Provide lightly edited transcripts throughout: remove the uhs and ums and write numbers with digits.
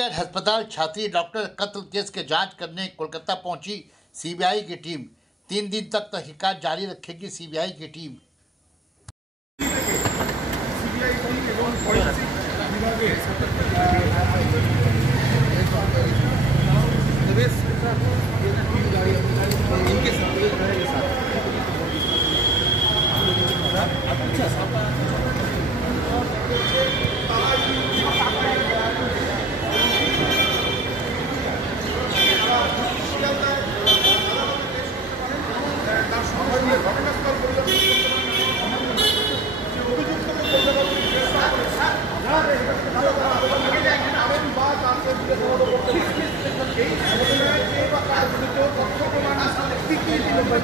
Care अस्पताल छात्री doctor कत्ल case के जांच करने कोलकाता पहुंची सीबीआई की टीम। 3 दिन तक तहकीकात जारी रखेगी सीबीआई की टीम।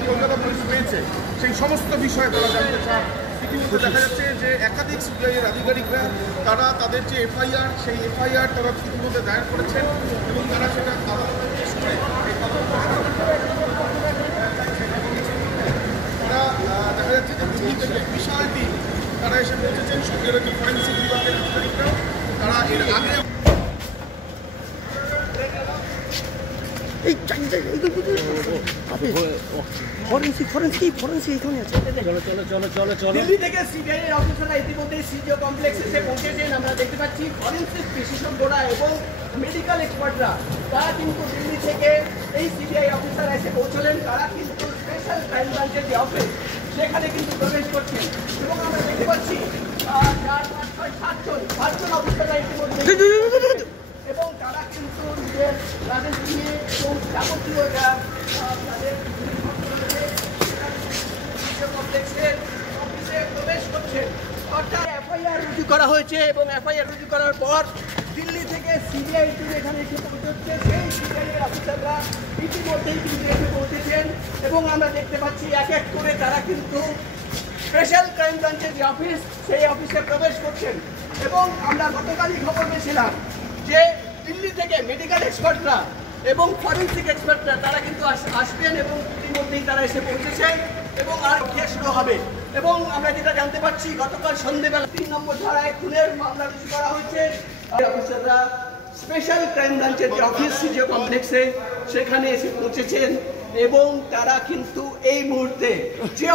কলকাতা পুলিশ পেয়েছে সেই সমস্ত বিষয়ে তারা জানতে চান। ইতিমধ্যে দেখা যাচ্ছে যে একাধিক সিবিআইয়ের আধিকারিকরা তারা তাদের যে এফআইআর সেই এফআইআর তারা ইতিমধ্যে দায়ের করেছেন এবং তারা সেটা আদালতে পেশ করে তারা দেখা যাচ্ছে যে দিল্লি থেকে বিশাল টিম তারা এসে পৌঁছেছেন। সঙ্গে রয়েছে ফরেন্সিক বিভাগের আধিকারিকরাও। তারা এর আগে দিল্লি থেকে সিবিআই এর অফিসাররা ইতিমধ্যে সিজিও কমপ্লেক্সে এসে পৌঁছেছেন। আমরা দেখতে পাচ্ছি ফরেন্সিক বিশেষজ্ঞরা এবং মেডিকেল এক্সপার্টরা তারা কিন্তু দিল্লি থেকে এই সিবিআই অফিসার এসে পৌঁছলেন। তারা কিন্তু স্পেশাল ক্রাইম ব্রাঞ্চের যে অফিস সেখানে কিন্তু প্রবেশ করছেন এবং আমরা দেখতে পাচ্ছি 7জন অফিসাররা ইতিমধ্যে এবং তারা কিন্তু নিজের তাদের নিয়ে এবং যাবতীয় তাদের কমপ্লেক্সের অফিসে প্রবেশ করছে। অর্থাৎ এফআইআর রুজু করা হয়েছে এবং এফআইআর রুজু করার পর দিল্লি থেকে সিবিআই টিম এখানে এসে পৌঁছচ্ছে। সেই সিবিআইয়ের অফিসাররা ইতিমধ্যেই কিন্তু এসে পৌঁছেছেন এবং আমরা দেখতে পাচ্ছি এক এক করে তারা কিন্তু স্পেশাল ক্রাইম ব্রাঞ্চের যে অফিস সেই অফিসে প্রবেশ করছেন। এবং আমরা গতকালই খবর পেয়েছিলাম যে দিল্লি থেকে মেডিকেল এক্সপার্টরা এবং ফরেন্সিক এক্সপার্টরা তারা কিন্তু আসবেন এবং ইতিমধ্যেই তারা এসে পৌঁছেছেন এবং আর কেস শুরু হবে। এবং আমরা যেটা জানতে পারছি গতকাল সন্ধ্যেবেলা 3 নম্বর ধারায় খুনের মামলা রুজু করা হয়েছে। অফিসাররা স্পেশাল ক্রাইম ব্রাঞ্চের যে অফিস সিজিও কমপ্লেক্সে সেখানে এসে পৌঁছেছেন এবং তারা কিন্তু এই মুহূর্তে যে